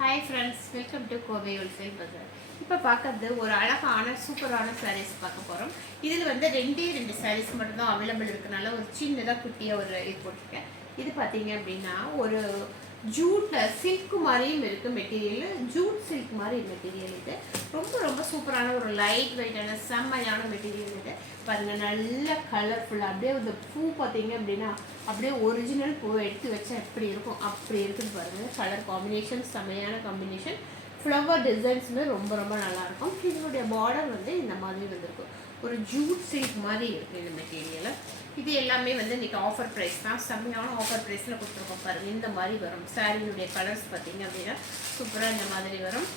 Hi friends, welcome to Kovai wholesale பஜார். இப்போ பார்க்கறது ஒரு அழகான சூப்பரான சாரீஸ் பார்க்க போகிறோம். இதில் வந்து ரெண்டு சாரீஸ் மட்டும்தான் அவைலபிள் இருக்கனால ஒரு சின்னதாக குட்டியாக ஒரு இது போட்டிருக்கேன். இது பார்த்தீங்க அப்படின்னா ஒரு ஜூட்டில் சில்க் மாதிரியும் இருக்குது மெட்டீரியல். ஜூட் சில்க் மாதிரி மெட்டீரியல் இது. ரொம்ப ரொம்ப சூப்பரான ஒரு லைட் வெயிட்டான செம்மையான மெட்டீரியல் இது. பாருங்கள், நல்ல கலர்ஃபுல்லாக அப்படியே இந்த பூ பார்த்தீங்க அப்படின்னா அப்படியே ஒரிஜினல் பூ எடுத்து வச்சா எப்படி இருக்கும் அப்படி இருக்குன்னு பாருங்கள். கலர் காம்பினேஷன் செம்மையான காம்பினேஷன். ஃப்ளவர் டிசைன்ஸுமே ரொம்ப ரொம்ப நல்லாயிருக்கும். இதனுடைய பார்டர் வந்து இந்த மாதிரி வந்திருக்கும். ஒரு ஜூட் சில்க் மாதிரி இருக்குது இந்த மெட்டீரியலை. இது எல்லாமே வந்து இன்றைக்கி ஆஃபர் ப்ரைஸ் தான். செம்மையான ஆஃபர் ப்ரைஸில் கொடுத்துருக்கோம் பாருங்கள். இந்த மாதிரி வரும். சாரியினுடைய கலர்ஸ் பார்த்தீங்க அப்படின்னா சூப்பராக இந்த மாதிரி வரும்.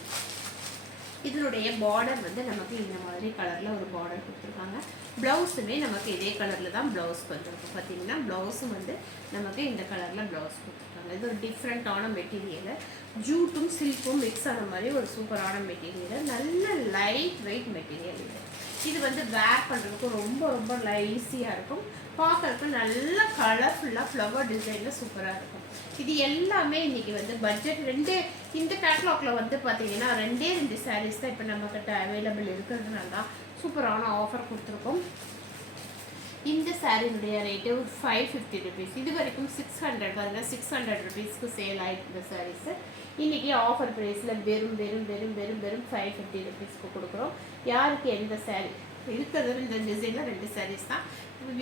இதனுடைய பார்டர் வந்து நமக்கு இந்த மாதிரி கலரில் ஒரு பார்டர் கொடுத்துருக்காங்க. ப்ளவுஸுமே நமக்கு இதே கலரில் தான் ப்ளவுஸ் வந்துருக்கும். பார்த்தீங்கன்னா ப்ளவுஸும் வந்து நமக்கு இந்த கலரில் ப்ளவுஸ் கொடுத்துருக்காங்க. இது ஒரு டிஃப்ரெண்ட்டான மெட்டீரியலு. ஜூட்டும் சில்க்கும் மிக்ஸ் ஆன மாதிரி ஒரு சூப்பரான மெட்டீரியலு. நல்ல லைட் வெயிட் மெட்டீரியல் இது. இது வந்து வேர் பண்ணுறதுக்கு ரொம்ப ரொம்ப ஈஸியாக இருக்கும். பார்க்குறதுக்கு நல்ல கலர்ஃபுல்லாக ஃப்ளவர் டிசைனில் சூப்பராக இருக்கும். இது எல்லாமே இன்றைக்கி வந்து பட்ஜெட் இந்த கேட்லாகில் வந்து பார்த்தீங்கன்னா ரெண்டு சாரீஸ் தான் இப்போ நம்மக்கிட்ட அவைலபிள் இருக்கிறதுனால தான் சூப்பரான ஆஃபர் கொடுத்துருக்கோம். இந்த சாரியினுடைய ரேட்டு ஒரு 550 ருபீஸ். இது வரைக்கும் 600 பாருங்கள், 600 ருபீஸ்க்கு சேல் ஆகிட்டு இந்த சாரீஸு. இன்றைக்கி ஆஃபர் ப்ரைஸில் வெறும் 550 ருபீஸ்க்கு கொடுக்குறோம். யாருக்கு எந்த சாரீ இருக்கிறது இந்த டிசைனில் 2 சாரீஸ் தான்.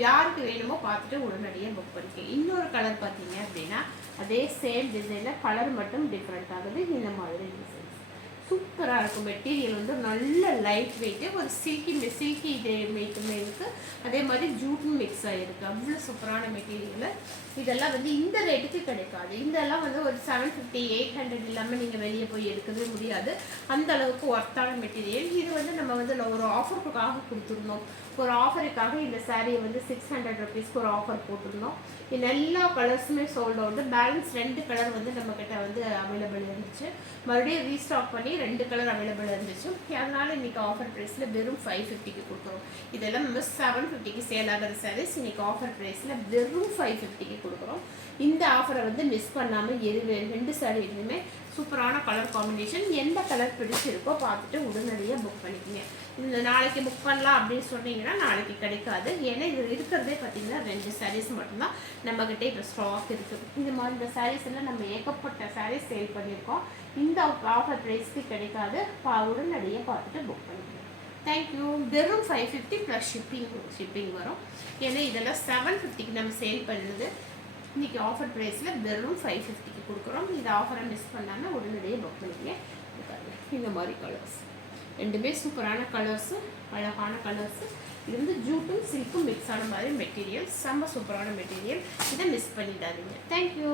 யாருக்கு வேணுமோ பார்த்துட்டு உடனடியாக புக் பண்ணிக்க. இன்னொரு கலர் பார்த்தீங்க அப்படின்னா அதே சேம் டிசைனில் கலர் மட்டும் டிஃப்ரெண்ட் ஆகுது. இந்த மாதிரி டிசைன்ஸ் சூப்பராக இருக்கும். மெட்டீரியல் வந்து நல்ல லைட் வெயிட்டு, ஒரு சில்கி இது மேக்குமே இருக்குது. அதே மாதிரி ஜூட்டும் மிக்ஸ் ஆகிருக்கு. அவ்வளோ சூப்பரான மெட்டீரியல். இதெல்லாம் வந்து இந்த ரேட்டுக்கு கிடைக்காது. இதெல்லாம் வந்து ஒரு 750 800 இல்லாமல் நீங்கள் வெளியே போய் எடுக்கவே முடியாது. அந்த அளவுக்கு ஒர்த்தான மெட்டீரியல். இது வந்து நம்ம வந்து ஒரு ஆஃபருக்காக கொடுத்துருந்தோம். ஒரு ஆஃபருக்காக இந்த சாரியை வந்து 600 ருபீஸ்க்கு ஒரு ஆஃபர் போட்டிருந்தோம். இந்த எல்லா கலர்ஸுமே சோல்ட் அவுட். பேலன்ஸ் 2 கலர் வந்து நம்மக்கிட்ட வந்து அவைலபிள் இருந்துச்சு. மறுபடியும் ரீஸ்டாக் பண்ணி 2 கலர் அவைலபிள் இருந்துச்சு. அதனால் இன்றைக்கி ஆஃபர் ப்ரைஸில் வெறும் 550க்கு கொடுக்குறோம். இதெல்லாம் நம்ம 750க்கு சேல் ஆகிற சாரீஸ் இன்றைக்கி ஆஃபர் ப்ரைஸில் வெறும் 550க்கு கொடுக்குறோம். இந்த ஆஃபரை வந்து மிஸ் பண்ணாமல் 2 சாரீ இதுவுமே சூப்பரான கலர் காம்பினேஷன். எந்த கலர் பிடிச்சிருக்கோ பார்த்துட்டு உடனடியாக புக் பண்ணிக்கோங்க. இந்த நாளைக்கு புக் பண்ணலாம் அப்படின்னு சொன்னீங்கன்னா நாளைக்கு கிடைக்காது. ஏன்னா இது இருக்கிறதே பார்த்தீங்கன்னா 2 சாரீஸ் மட்டும்தான் நம்மக்கிட்ட இப்போ ஸ்டாக் இருக்குது. இந்த மாதிரி இந்த சாரீஸ் எல்லாம் நம்ம ஏகப்பட்ட சாரீஸ் சேல் பண்ணியிருக்கோம். இந்த ஆஃபர் ப்ரைஸ்க்கு கிடைக்காது. உடனடியாக பார்த்துட்டு புக் பண்ணிக்கோங்க. தேங்க்யூ. வெறும் 550 ப்ளஸ் ஷிப்பிங் வரும். ஏன்னா இதெல்லாம் 750க்கு நம்ம சேல் பண்ணுறது. இன்றைக்கி ஆஃபர் ப்ரைஸில் வெறும் 550க்கு கொடுக்குறோம். இந்த ஆஃபரை மிஸ் பண்ணாமல் உடனடியாக புக் பண்ணிக்கங்க. இந்த மாதிரி கலர்ஸ் ரெண்டுமே சூப்பரான கலர்ஸு, அழகான கலர்ஸு. இது வந்து ஜூட்டும் சில்க்கும் மிக்ஸ் ஆன மாதிரி மெட்டீரியல். செம்ம சூப்பரான மெட்டீரியல். இதை மிஸ் பண்ணிடாதீங்க. தேங்க்யூ.